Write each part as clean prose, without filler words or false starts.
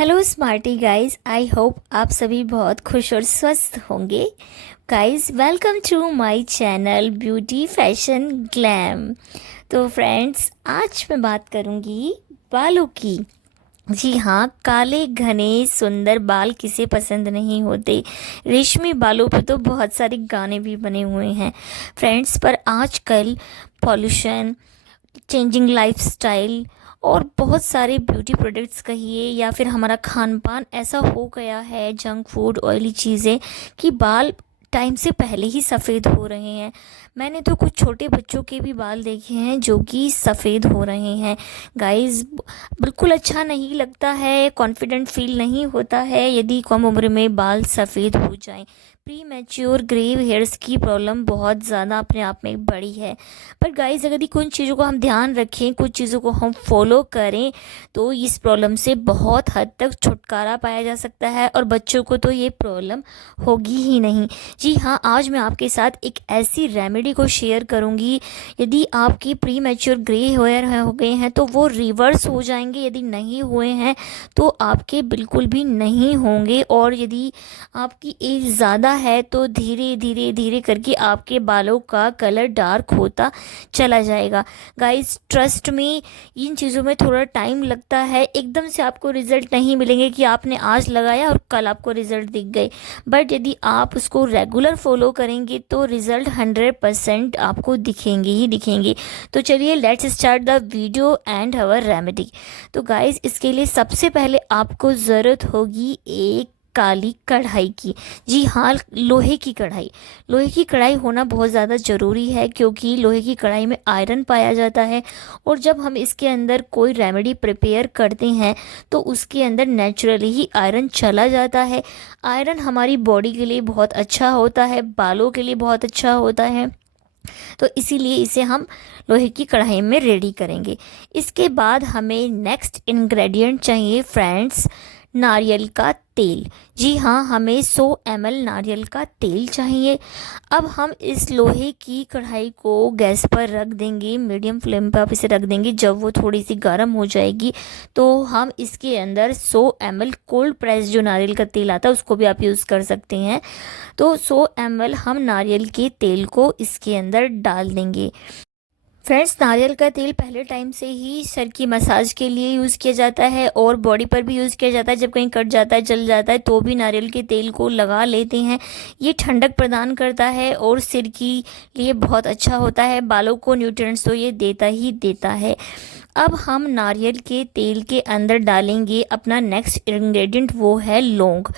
Hello smarty guys, I hope आप सभी बहुत खुश और स्वस्थ होंगे। Guys, welcome to my channel beauty fashion glam. तो फ्रेंड्स, आज मैं बात करूंगी बालों की। जी हाँ, काले घने सुंदर बाल किसे पसंद नहीं होते। रेशमी बालों पे तो बहुत सारे गाने भी बने हुए हैं फ्रेंड्स। पर आजकल पॉल्यूशन, चेंजिंग लाइफस्टाइल और बहुत सारे ब्यूटी प्रोडक्ट्स कहिए या फिर हमारा खान पान ऐसा हो गया है, जंक फूड, ऑयली चीज़ें, कि बाल टाइम से पहले ही सफ़ेद हो रहे हैं। मैंने तो कुछ छोटे बच्चों के भी बाल देखे हैं जो कि सफ़ेद हो रहे हैं। गाइस, बिल्कुल अच्छा नहीं लगता है, कॉन्फिडेंट फील नहीं होता है यदि कम उम्र में बाल सफ़ेद हो जाएं। प्री मैच्योर ग्रे हेयर्स की प्रॉब्लम बहुत ज़्यादा अपने आप में बड़ी है। पर गाइस, अगर कुछ चीज़ों को हम ध्यान रखें, कुछ चीज़ों को हम फॉलो करें, तो इस प्रॉब्लम से बहुत हद तक छुटकारा पाया जा सकता है और बच्चों को तो ये प्रॉब्लम होगी ही नहीं। जी हाँ, आज मैं आपके साथ एक ऐसी रेमेडी को शेयर करूँगी। यदि आपकी प्री मैच्योर ग्रे हेयर हो गए हैं तो वो रिवर्स हो जाएंगे, यदि नहीं हुए हैं तो आपके बिल्कुल भी नहीं होंगे। और यदि आपकी एज ज़्यादा है तो धीरे धीरे धीरे करके आपके बालों का कलर डार्क होता चला जाएगा। गाइस, ट्रस्ट में, इन चीज़ों में थोड़ा टाइम लगता है। एकदम से आपको रिजल्ट नहीं मिलेंगे कि आपने आज लगाया और कल आपको रिजल्ट दिख गए। बट यदि आप उसको रेगुलर फॉलो करेंगे तो रिजल्ट 100% आपको दिखेंगे ही दिखेंगे। तो चलिए, let's start the video and our remedy. तो गाइस, इसके लिए सबसे पहले आपको ज़रूरत होगी एक काली कढ़ाई की। जी हाँ, लोहे की कढ़ाई। लोहे की कढ़ाई होना बहुत ज़्यादा ज़रूरी है क्योंकि लोहे की कढ़ाई में आयरन पाया जाता है। और जब हम इसके अंदर कोई रेमेडी प्रिपेयर करते हैं तो उसके अंदर नेचुरली ही आयरन चला जाता है। आयरन हमारी बॉडी के लिए बहुत अच्छा होता है, बालों के लिए बहुत अच्छा होता है। तो इसीलिए इसे हम लोहे की कढ़ाई में रेडी करेंगे। इसके बाद हमें नेक्स्ट इंग्रेडिएंट चाहिए फ्रेंड्स, नारियल का तेल। जी हाँ, हमें 100 ml नारियल का तेल चाहिए। अब हम इस लोहे की कढ़ाई को गैस पर रख देंगे, मीडियम फ्लेम पर आप इसे रख देंगे। जब वो थोड़ी सी गर्म हो जाएगी तो हम इसके अंदर 100 ml कोल्ड प्रेस जो नारियल का तेल आता है उसको भी आप यूज़ कर सकते हैं। तो 100 ml हम नारियल के तेल को इसके अंदर डाल देंगे। फ्रेंड्स, नारियल का तेल पहले टाइम से ही सर की मसाज के लिए यूज़ किया जाता है और बॉडी पर भी यूज़ किया जाता है। जब कहीं कट जाता है, जल जाता है, तो भी नारियल के तेल को लगा लेते हैं। ये ठंडक प्रदान करता है और सिर के लिए बहुत अच्छा होता है। बालों को न्यूट्रिएंट्स तो ये देता ही देता है। अब हम नारियल के तेल के अंदर डालेंगे अपना नेक्स्ट इंग्रेडिएंट, वो है लौंग।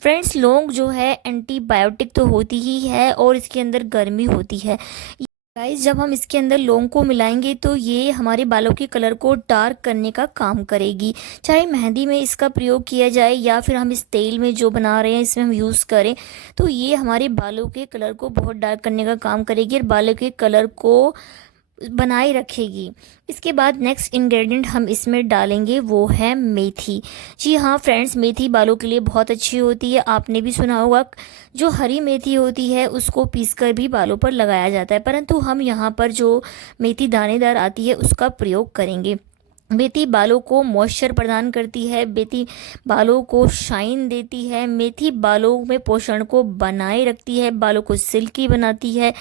फ्रेंड्स, लौंग जो है एंटीबायोटिक तो होती ही है और इसके अंदर गर्मी होती है। गाइस, जब हम इसके अंदर लौंग को मिलाएंगे तो ये हमारे बालों के कलर को डार्क करने का काम करेगी। चाहे मेहंदी में इसका प्रयोग किया जाए या फिर हम इस तेल में जो बना रहे हैं इसमें हम यूज़ करें, तो ये हमारे बालों के कलर को बहुत डार्क करने का काम करेगी और बालों के कलर को बनाए रखेगी। इसके बाद नेक्स्ट इंग्रेडिएंट हम इसमें डालेंगे, वो है मेथी। जी हाँ फ्रेंड्स, मेथी बालों के लिए बहुत अच्छी होती है। आपने भी सुना होगा, जो हरी मेथी होती है उसको पीसकर भी बालों पर लगाया जाता है, परंतु हम यहाँ पर जो मेथी दानेदार आती है उसका प्रयोग करेंगे। मेथी बालों को मॉइस्चर प्रदान करती है, मेथी बालों को शाइन देती है, मेथी बालों में पोषण को बनाए रखती है, बालों को सिल्की बनाती है।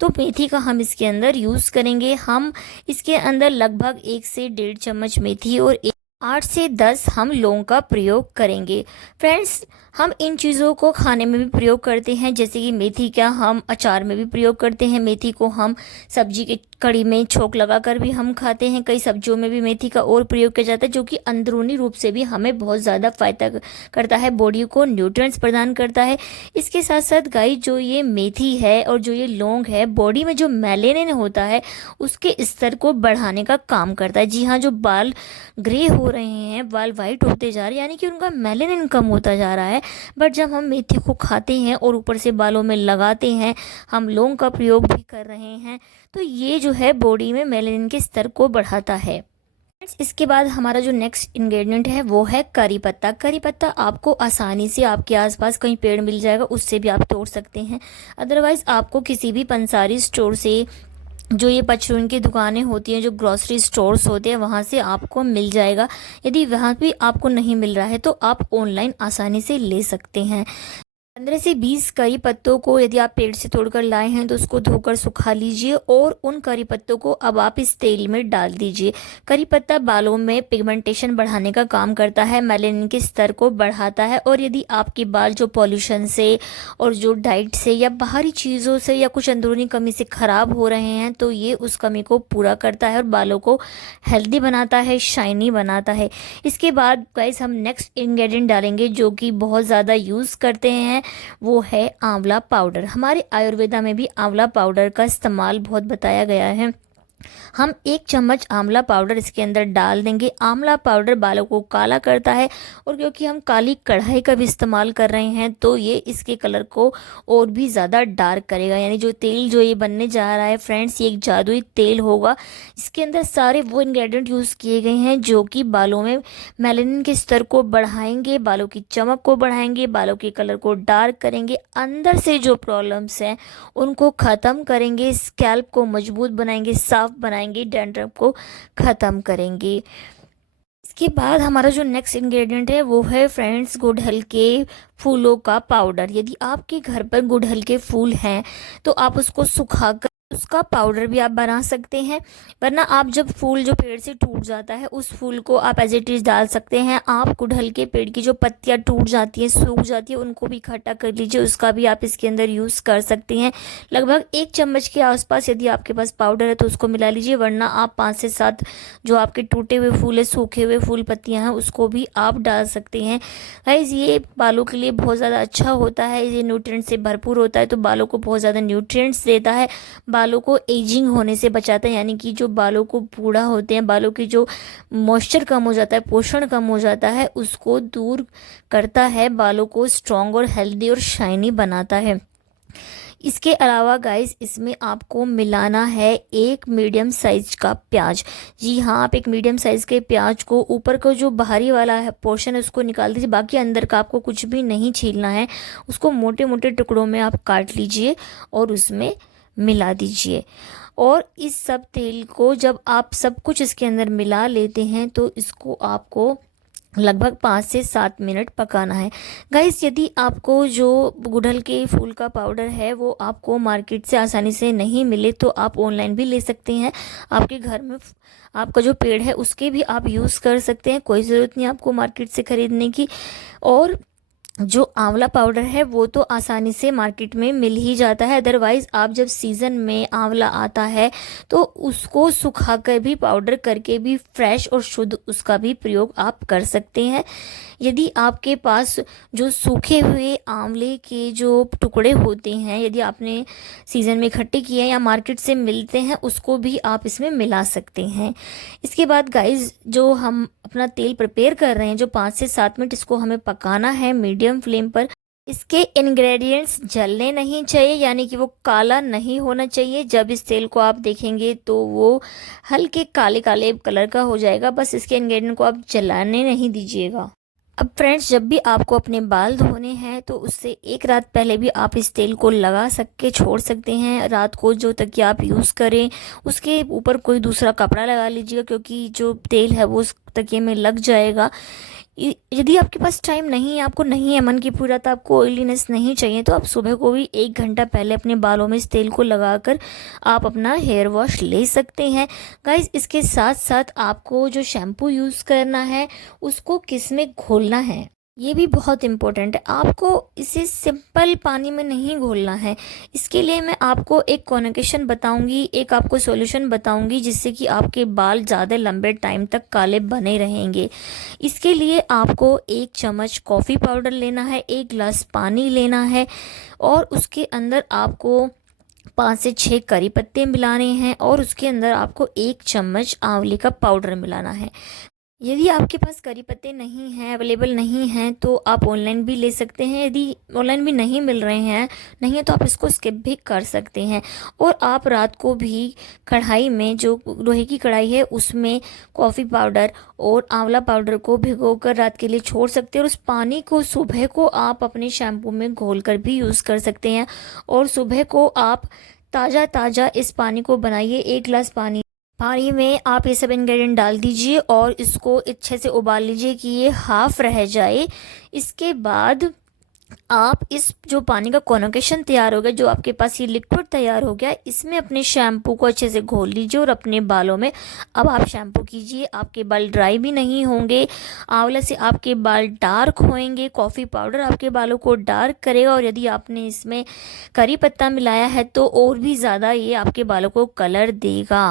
तो मेथी का हम इसके अंदर यूज़ करेंगे। हम इसके अंदर लगभग 1 से 1.5 चम्मच मेथी और 8 से 10 हम लौंग का प्रयोग करेंगे। फ्रेंड्स, हम इन चीज़ों को खाने में भी प्रयोग करते हैं, जैसे कि मेथी का हम अचार में भी प्रयोग करते हैं। मेथी को हम सब्जी के कड़ी में छोंक लगाकर भी हम खाते हैं। कई सब्जियों में भी मेथी का और प्रयोग किया जाता है, जो कि अंदरूनी रूप से भी हमें बहुत ज़्यादा फायदा करता है, बॉडी को न्यूट्रिएंट्स प्रदान करता है। इसके साथ साथ गाइस, जो ये मेथी है और जो ये लौंग है, बॉडी में जो मेलेनिन होता है उसके स्तर को बढ़ाने का काम करता है। जी हाँ, जो बाल ग्रे हो रहे हैं, बाल वाइट होते जा रहे हैं, यानी कि उनका मेलेनिन कम होता जा रहा है। बट जब हम मेथी को खाते हैं और ऊपर से बालों में लगाते हैं, हम लौंग का प्रयोग भी कर रहे हैं, तो ये जो है बॉडी में मेलेनिन के स्तर को बढ़ाता है। इसके बाद हमारा जो नेक्स्ट इंग्रेडिएंट है वो है करी पत्ता। करी पत्ता आपको आसानी से आपके आसपास कहीं पेड़ मिल जाएगा, उससे भी आप तोड़ सकते हैं। अदरवाइज़ आपको किसी भी पंसारी स्टोर से जो ये परचून की दुकानें होती हैं, जो ग्रॉसरी स्टोर्स होते हैं, वहाँ से आपको मिल जाएगा। यदि वहाँ भी आपको नहीं मिल रहा है तो आप ऑनलाइन आसानी से ले सकते हैं। 15 से 20 करी पत्तों को यदि आप पेड़ से तोड़कर लाए हैं तो उसको धोकर सुखा लीजिए और उन करी पत्तों को अब आप इस तेल में डाल दीजिए। करी पत्ता बालों में पिगमेंटेशन बढ़ाने का काम करता है, मेलानिन के स्तर को बढ़ाता है, और यदि आपके बाल जो पॉल्यूशन से और जो डाइट से या बाहरी चीज़ों से या कुछ अंदरूनी कमी से ख़राब हो रहे हैं तो ये उस कमी को पूरा करता है और बालों को हेल्दी बनाता है, शाइनी बनाता है। इसके बाद गाइस हम नेक्स्ट इंग्रेडिएंट डालेंगे जो कि बहुत ज़्यादा यूज़ करते हैं, वो है आंवला पाउडर। हमारे आयुर्वेदा में भी आंवला पाउडर का इस्तेमाल बहुत बताया गया है। हम 1 चम्मच आंवला पाउडर इसके अंदर डाल देंगे। आंवला पाउडर बालों को काला करता है, और क्योंकि हम काली कढ़ाई का भी इस्तेमाल कर रहे हैं तो ये इसके कलर को और भी ज़्यादा डार्क करेगा। यानी जो तेल जो ये बनने जा रहा है फ्रेंड्स, ये एक जादुई तेल होगा। इसके अंदर सारे वो इंग्रेडिएंट यूज़ किए गए हैं जो कि बालों में मेलानिन के स्तर को बढ़ाएंगे, बालों की चमक को बढ़ाएंगे, बालों के कलर को डार्क करेंगे, अंदर से जो प्रॉब्लम्स हैं उनको ख़त्म करेंगे, स्कैल्प को मजबूत बनाएंगे, साफ बनाएंगे, डैंड्रफ को ख़त्म करेंगे। इसके बाद हमारा जो नेक्स्ट इंग्रेडिएंट है वो है फ्रेंड्स गुड़हल के फूलों का पाउडर। यदि आपके घर पर गुड़हल के फूल हैं तो आप उसको सुखाकर उसका पाउडर भी आप बना सकते हैं, वरना आप जब फूल जो पेड़ से टूट जाता है उस फूल को आप एज इट इज़ डाल सकते हैं। आप गुड़हल के पेड़ की जो पत्तियां टूट जाती हैं, सूख जाती है, उनको भी इकट्ठा कर लीजिए, उसका भी आप इसके अंदर यूज़ कर सकते हैं। लगभग 1 चम्मच के आसपास यदि आपके पास पाउडर है तो उसको मिला लीजिए, वरना आप 5 से 7 जो आपके टूटे हुए फूल है, सूखे हुए फूल पत्तियाँ हैं, उसको भी आप डाल सकते हैं। गाइस ये बालों के लिए बहुत ज़्यादा अच्छा होता है, ये न्यूट्रिएंट से भरपूर होता है, तो बालों को बहुत ज़्यादा न्यूट्रिएंट्स देता है, बालों को एजिंग होने से बचाता है। यानी कि जो बालों को बूढ़ा होते हैं, बालों की जो मॉइस्चर कम हो जाता है, पोषण कम हो जाता है, उसको दूर करता है, बालों को स्ट्रॉन्ग और हेल्दी और शाइनी बनाता है। इसके अलावा गाइस इसमें आपको मिलाना है 1 मीडियम साइज का प्याज। जी हाँ, आप एक मीडियम साइज के प्याज को ऊपर का जो बाहरी वाला है पोर्शन है उसको निकाल दीजिए, बाकी अंदर का आपको कुछ भी नहीं छीलना है। उसको मोटे मोटे टुकड़ों में आप काट लीजिए और उसमें मिला दीजिए। और इस सब तेल को जब आप सब कुछ इसके अंदर मिला लेते हैं तो इसको आपको लगभग 5 से 7 मिनट पकाना है। गाइस यदि आपको जो गुड़हल के फूल का पाउडर है वो आपको मार्केट से आसानी से नहीं मिले तो आप ऑनलाइन भी ले सकते हैं। आपके घर में आपका जो पेड़ है उसके भी आप यूज़ कर सकते हैं, कोई ज़रूरत नहीं आपको मार्केट से ख़रीदने की। और जो आंवला पाउडर है वो तो आसानी से मार्केट में मिल ही जाता है, अदरवाइज़ आप जब सीज़न में आंवला आता है तो उसको सुखाकर भी पाउडर करके भी फ्रेश और शुद्ध उसका भी प्रयोग आप कर सकते हैं। यदि आपके पास जो सूखे हुए आंवले के जो टुकड़े होते हैं, यदि आपने सीज़न में इकट्ठे किए हैं या मार्केट से मिलते हैं, उसको भी आप इसमें मिला सकते हैं। इसके बाद गाइस जो हम अपना तेल प्रिपेयर कर रहे हैं, जो 5 से 7 मिनट इसको हमें पकाना है मीडियम फ्लेम पर। इसके इंग्रेडिएंट्स जलने नहीं चाहिए, यानी कि वो काला नहीं होना चाहिए। जब इस तेल को आप देखेंगे तो वो हल्के काले काले कलर का हो जाएगा, बस इसके इंग्रेडिएंट को आप जलाने नहीं दीजिएगा। अब फ्रेंड्स जब भी आपको अपने बाल धोने हैं तो उससे 1 रात पहले भी आप इस तेल को लगा के छोड़ सकते हैं। रात को जो तकिया आप यूज़ करें उसके ऊपर कोई दूसरा कपड़ा लगा लीजिएगा, क्योंकि जो तेल है वो उस तकिए में लग जाएगा। यदि आपके पास टाइम नहीं है, आपको नहीं है मन की पूरा, तो आपको ऑयलीनेस नहीं चाहिए, तो आप सुबह को भी 1 घंटा पहले अपने बालों में इस तेल को लगाकर आप अपना हेयर वॉश ले सकते हैं। गाइस इसके साथ साथ आपको जो शैम्पू यूज़ करना है उसको किस में घोलना है ये भी बहुत इम्पोर्टेंट है। आपको इसे सिंपल पानी में नहीं घोलना है। इसके लिए मैं आपको एक कॉन्जुगेशन बताऊंगी, एक आपको सॉल्यूशन बताऊंगी जिससे कि आपके बाल ज़्यादा लंबे टाइम तक काले बने रहेंगे। इसके लिए आपको 1 चम्मच कॉफ़ी पाउडर लेना है, 1 गिलास पानी लेना है, और उसके अंदर आपको 5 से 6 करी पत्ते मिलाने हैं, और उसके अंदर आपको 1 चम्मच आंवले का पाउडर मिलाना है। यदि आपके पास करी पत्ते नहीं हैं, अवेलेबल नहीं हैं, तो आप ऑनलाइन भी ले सकते हैं। यदि ऑनलाइन भी नहीं मिल रहे हैं, नहीं है, तो आप इसको स्किप भी कर सकते हैं। और आप रात को भी कढ़ाई में, जो लोहे की कढ़ाई है, उसमें कॉफ़ी पाउडर और आंवला पाउडर को भिगोकर रात के लिए छोड़ सकते हैं, और उस पानी को सुबह को आप अपने शैम्पू में घोल कर भी यूज़ कर सकते हैं। और सुबह को आप ताज़ा ताज़ा इस पानी को बनाइए। 1 गिलास पानी में आप ये सब इंग्रेडिएंट डाल दीजिए और इसको अच्छे से उबाल लीजिए कि ये हाफ़ रह जाए। इसके बाद आप इस जो पानी का कॉन्वोकेशन तैयार हो गया, जो आपके पास ये लिक्विड तैयार हो गया, इसमें अपने शैम्पू को अच्छे से घोल लीजिए और अपने बालों में अब आप शैम्पू कीजिए। आपके बाल ड्राई भी नहीं होंगे। आंवला से आपके बाल डार्क होंगे। कॉफ़ी पाउडर आपके बालों को डार्क करेगा और यदि आपने इसमें करी पत्ता मिलाया है तो और भी ज़्यादा ये आपके बालों को कलर देगा।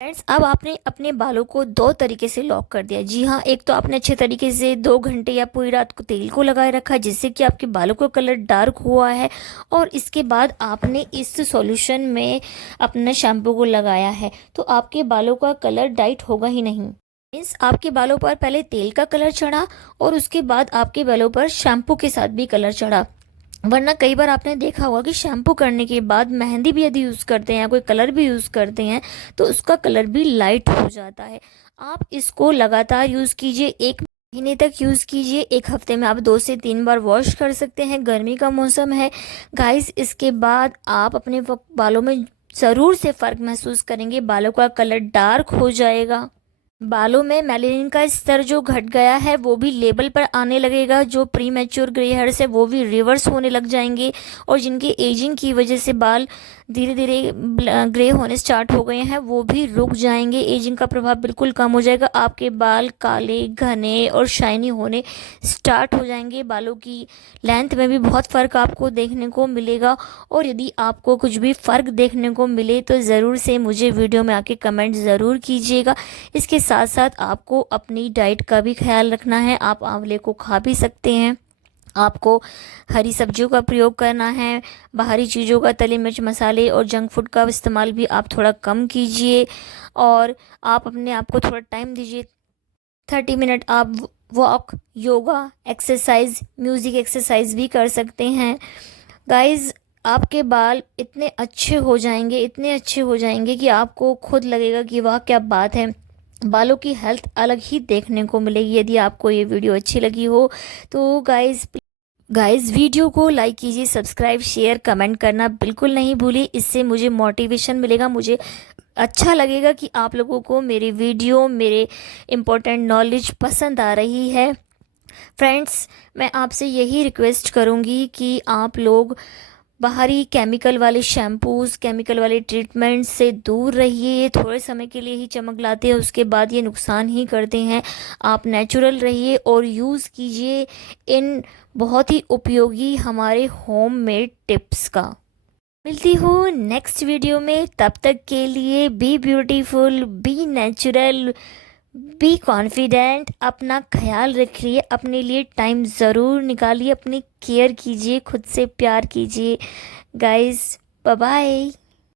फ्रेंड्स, अब आपने अपने बालों को 2 तरीके से लॉक कर दिया। जी हाँ, एक तो आपने अच्छे तरीके से 2 घंटे या पूरी रात को तेल को लगाए रखा जिससे कि आपके बालों का कलर डार्क हुआ है, और इसके बाद आपने इस सॉल्यूशन में अपने शैम्पू को लगाया है तो आपके बालों का कलर डाइट होगा ही नहीं। मीन्स आपके बालों पर पहले तेल का कलर चढ़ा और उसके बाद आपके बालों पर शैम्पू के साथ भी कलर चढ़ा। वरना कई बार आपने देखा होगा कि शैम्पू करने के बाद मेहंदी भी यदि यूज़ करते हैं या कोई कलर भी यूज़ करते हैं तो उसका कलर भी लाइट हो जाता है। आप इसको लगातार यूज़ कीजिए, 1 महीने तक यूज़ कीजिए। 1 हफ्ते में आप 2 से 3 बार वॉश कर सकते हैं। गर्मी का मौसम है गाइस। इसके बाद आप अपने बालों में ज़रूर से फ़र्क महसूस करेंगे। बालों का कलर डार्क हो जाएगा। बालों में मेलानिन का स्तर जो घट गया है वो भी लेवल पर आने लगेगा। जो प्री मैच्योर ग्रे हेयर्स है वो भी रिवर्स होने लग जाएंगे, और जिनके एजिंग की वजह से बाल धीरे धीरे ग्रे होने स्टार्ट हो गए हैं वो भी रुक जाएंगे। एजिंग का प्रभाव बिल्कुल कम हो जाएगा। आपके बाल काले, घने और शाइनी होने स्टार्ट हो जाएंगे। बालों की लेंथ में भी बहुत फ़र्क आपको देखने को मिलेगा। और यदि आपको कुछ भी फ़र्क देखने को मिले तो ज़रूर से मुझे वीडियो में आके कमेंट ज़रूर कीजिएगा। इसके साथ साथ आपको अपनी डाइट का भी ख्याल रखना है। आप आंवले को खा भी सकते हैं। आपको हरी सब्जियों का प्रयोग करना है। बाहरी चीज़ों का, तले मिर्च मसाले और जंक फूड का इस्तेमाल भी आप थोड़ा कम कीजिए। और आप अपने आप को थोड़ा टाइम दीजिए। 30 मिनट आप walk, yoga, exercise, music exercise भी कर सकते हैं। गाइज़, आपके बाल इतने अच्छे हो जाएंगे, इतने अच्छे हो जाएंगे कि आपको खुद लगेगा कि वाह क्या बात है। बालों की हेल्थ अलग ही देखने को मिलेगी। यदि आपको ये वीडियो अच्छी लगी हो तो गाइस वीडियो को लाइक कीजिए, सब्सक्राइब, शेयर, कमेंट करना बिल्कुल नहीं भूलिए। इससे मुझे मोटिवेशन मिलेगा, मुझे अच्छा लगेगा कि आप लोगों को मेरे वीडियो, मेरे इम्पोर्टेंट नॉलेज पसंद आ रही है। फ्रेंड्स, मैं आपसे यही रिक्वेस्ट करूँगी कि आप लोग बाहरी केमिकल वाले शैम्पूज़, केमिकल वाले ट्रीटमेंट से दूर रहिए। ये थोड़े समय के लिए ही चमक लाते हैं, उसके बाद ये नुकसान ही करते हैं। आप नेचुरल रहिए और यूज़ कीजिए इन बहुत ही उपयोगी हमारे होममेड टिप्स का। मिलती हूँ नेक्स्ट वीडियो में। तब तक के लिए be beautiful, be natural, be confident. अपना ख्याल रखिए, अपने लिए टाइम ज़रूर निकालिए, अपनी केयर कीजिए, खुद से प्यार कीजिए। Guys, bye bye.